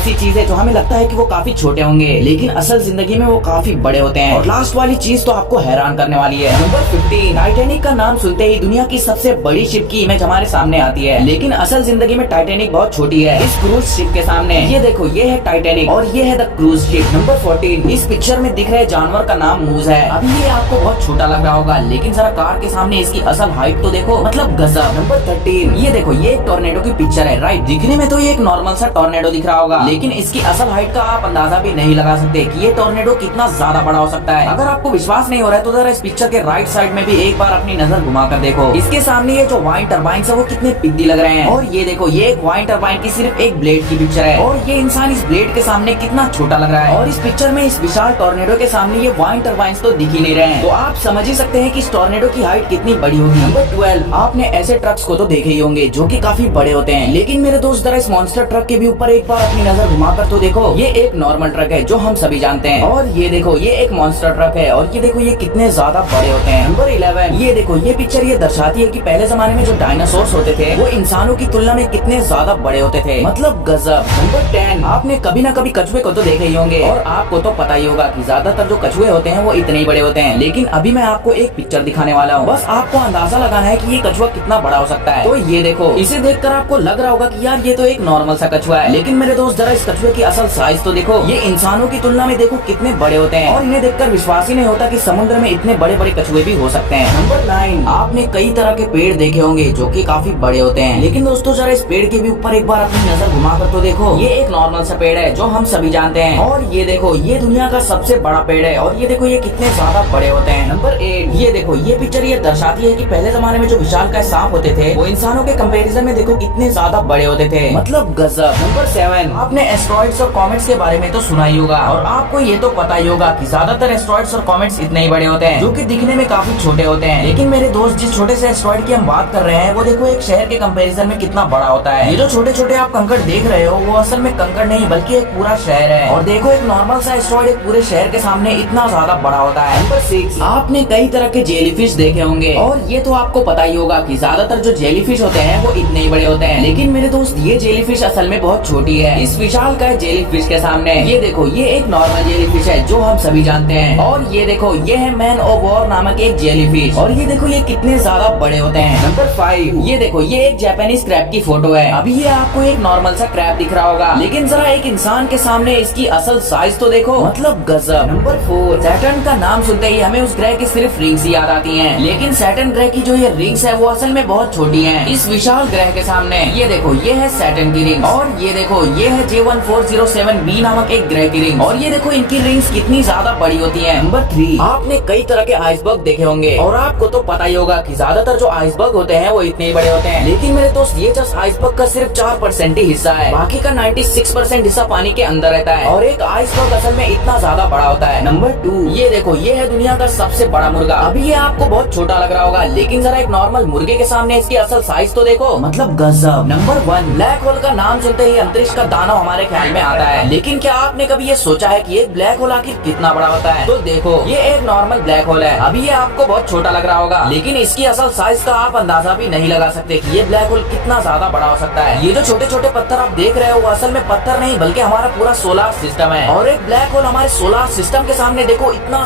ऐसी चीजें जो हमें लगता है कि वो काफी छोटे होंगे, लेकिन असल जिंदगी में वो काफी बड़े होते हैं। और लास्ट वाली चीज तो आपको हैरान करने वाली है। नंबर 15, टाइटैनिक का नाम सुनते ही दुनिया की सबसे बड़ी शिप की इमेज हमारे सामने आती है, लेकिन असल जिंदगी में टाइटैनिक बहुत छोटी है इस क्रूज शिप के सामने। ये देखो, ये है टाइटैनिक और ये है द क्रूज शिप। नंबर 14, इस पिक्चर में दिख रहे जानवर का नाम मूज है। अभी ये आपको बहुत छोटा लग रहा होगा, लेकिन जरा कार के सामने इसकी असल हाइट तो देखो, मतलब गजब। नंबर 13, ये देखो, ये एक टॉर्नेडो की पिक्चर है, राइट। दिखने में तो ये एक नॉर्मल सा टॉर्नेडो दिख रहा होगा, लेकिन इसकी असल हाइट का आप अंदाजा भी नहीं लगा सकते कि ये टॉर्नेडो कितना ज्यादा बड़ा हो सकता है। अगर आपको विश्वास नहीं हो रहा है तो जरा इस पिक्चर के राइट साइड में भी एक बार अपनी नजर घुमा कर देखो। इसके सामने ये जो वाइन टरबाइन है वो कितने पिद्दी लग रहे हैं। और ये देखो, ये एक वाइन टरबाइन की सिर्फ एक ब्लेड की पिक्चर है, और ये इंसान इस ब्लेड के सामने कितना छोटा लग रहा है। और इस पिक्चर में इस विशाल टॉर्नेडो के सामने ये वाइन टरबाइन तो दिख ही नहीं रहे हैं, तो आप समझ ही सकते हैं कि इस टॉर्नेडो की हाइट कितनी बड़ी होगी। नंबर 12, आपने ऐसे ट्रक्स को तो देखे ही होंगे जो कि काफी बड़े होते हैं, लेकिन मेरे दोस्त जरा इस मॉन्स्टर ट्रक के भी ऊपर एक बार अपनी नजर घुमाकर तो देखो। ये एक नॉर्मल ट्रक है जो हम सभी जानते हैं, और ये देखो, ये एक मॉन्स्टर ट्रक है, और ये देखो ये कितने ज्यादा बड़े होते हैं। नंबर 11, ये देखो, ये पिक्चर ये दर्शाती है कि पहले जमाने में जो डायनासोर्स होते थे वो इंसानों की तुलना में कितने ज्यादा बड़े होते थे, मतलब गजब। नंबर 10, आपने कभी ना कभी कछुए को तो देखे ही होंगे, और आपको तो पता ही होगा कि ज्यादातर जो कछुए होते हैं वो इतने ही बड़े होते हैं, लेकिन अभी मैं आपको एक पिक्चर दिखाने वाला हूँ, बस आपको अंदाजा लगाना है कि ये कछुआ कितना बड़ा हो सकता है। तो ये देखो, इसे देखकर आपको लग रहा होगा कि यार ये तो एक नॉर्मल सा कछुआ है, लेकिन मेरे दोस्त जरा इस कछुए की असल साइज तो देखो। ये इंसानों की तुलना में देखो कितने बड़े होते हैं, और इन्हें देखकर विश्वास ही नहीं होता कि समुद्र में इतने बड़े बड़े कछुए भी हो सकते हैं। नंबर 9, आपने कई तरह के पेड़ देखे होंगे जो कि काफी बड़े होते हैं, लेकिन दोस्तों जरा इस पेड़ के भी ऊपर एक बार अपनी नजर घुमा कर तो देखो। ये एक नॉर्मल सा पेड़ है जो हम सभी जानते हैं, और ये देखो, ये दुनिया का सबसे बड़ा पेड़ है, और ये देखो ये कितने ज्यादा बड़े होते हैं। नंबर 8, ये देखो, ये पिक्चर ये दर्शाती है कि पहले जमाने में जो विशालकाय सांप होते थे वो इंसानों के कंपैरिजन में देखो कितने ज्यादा बड़े होते थे, मतलब गजब। नंबर 7, आपने एस्ट्रॉइड्स और कॉमेट्स के बारे में तो सुना ही होगा, और आपको ये तो पता ही होगा कि ज्यादातर एस्ट्रॉइड्स और कॉमेट्स इतने ही बड़े होते हैं जो कि दिखने में काफी छोटे होते हैं, लेकिन मेरे दोस्त जिस छोटे से एस्ट्रॉइड की हम बात कर रहे हैं वो देखो एक शहर के कंपैरिजन में कितना बड़ा होता है। ये जो छोटे छोटे आप कंकड़ देख रहे हो वो असल में कंकड़ नहीं बल्कि एक पूरा शहर है, और देखो एक नॉर्मल सा एस्ट्रॉइड एक पूरे शहर के सामने इतना ज्यादा बड़ा होता है। नंबर 6, आपने कई तरह के जेलीफिश देखे होंगे, और ये तो आपको पता ही होगा कि ज्यादातर जो जेलीफिश होते हैं वो इतने ही बड़े होते हैं, लेकिन मेरे दोस्त ये जेलीफिश असल में बहुत छोटी है इस विशालकाय जेलीफिश के सामने। ये देखो, ये एक नॉर्मल जेलीफिश है जो हम सभी जानते हैं, और ये देखो, ये है मैन ऑफ वॉर नामक एक जेलीफिश, और ये देखो ये कितने ज्यादा बड़े होते हैं। नंबर 5, ये देखो, ये एक जापानीज क्रैब की फोटो है। अभी ये आपको एक नॉर्मल सा क्रैब दिख रहा होगा, लेकिन जरा एक इंसान के सामने इसकी असल साइज तो देखो, मतलब गजब। नंबर 4, सैटर्न का नाम सुनते ही हमें उस ग्रह की सिर्फ रिंग्स याद आती हैं, लेकिन सैटर्न ग्रह की जो ये रिंग्स है वो असल में बहुत छोटी हैं इस विशाल ग्रह के सामने। ये देखो, ये है सैटर्न की रिंग, और ये देखो, ये है J1407b नामक एक ग्रह की रिंग, और ये देखो इनकी रिंग्स कितनी ज्यादा बड़ी होती हैं। नंबर 3, आपने कई तरह के आइसबर्ग देखे होंगे, और आपको तो पता ही होगा कि ज्यादातर जो आइसबर्ग होते हैं वो इतने ही बड़े होते हैं, लेकिन मेरे दोस्त ये जस्ट आइसबर्ग का सिर्फ 4% ही हिस्सा है, बाकी का 96% हिस्सा पानी के अंदर रहता है, और एक आइसबर्ग असल में इतना ज्यादा बड़ा होता है। नंबर 2, ये देखो, ये है दुनिया का सबसे बड़ा मुर्गा। अभी ये आपको बहुत छोटा लग रहा होगा, लेकिन जरा एक नॉर्मल मुर्गे के सामने इसकी असल साइज तो देखो, मतलब गजब। नंबर 1, ब्लैक होल का नाम सुनते ही अंतरिक्ष का दानव हमारे ख्याल में आता है, लेकिन क्या आपने कभी ये सोचा है कि एक ब्लैक होल आखिर कितना बड़ा होता है? तो देखो, ये एक नॉर्मल ब्लैक होल है। अभी ये आपको बहुत छोटा लग रहा होगा, लेकिन इसकी असल साइज का आप अंदाजा भी नहीं लगा सकते कि ये ब्लैक होल कितना ज्यादा बड़ा हो सकता है। ये जो छोटे छोटे पत्थर आप देख रहे हो वो असल में पत्थर नहीं बल्कि हमारा पूरा सोलर सिस्टम है, और एक ब्लैक होल हमारे सोलर सिस्टम के सामने देखो इतना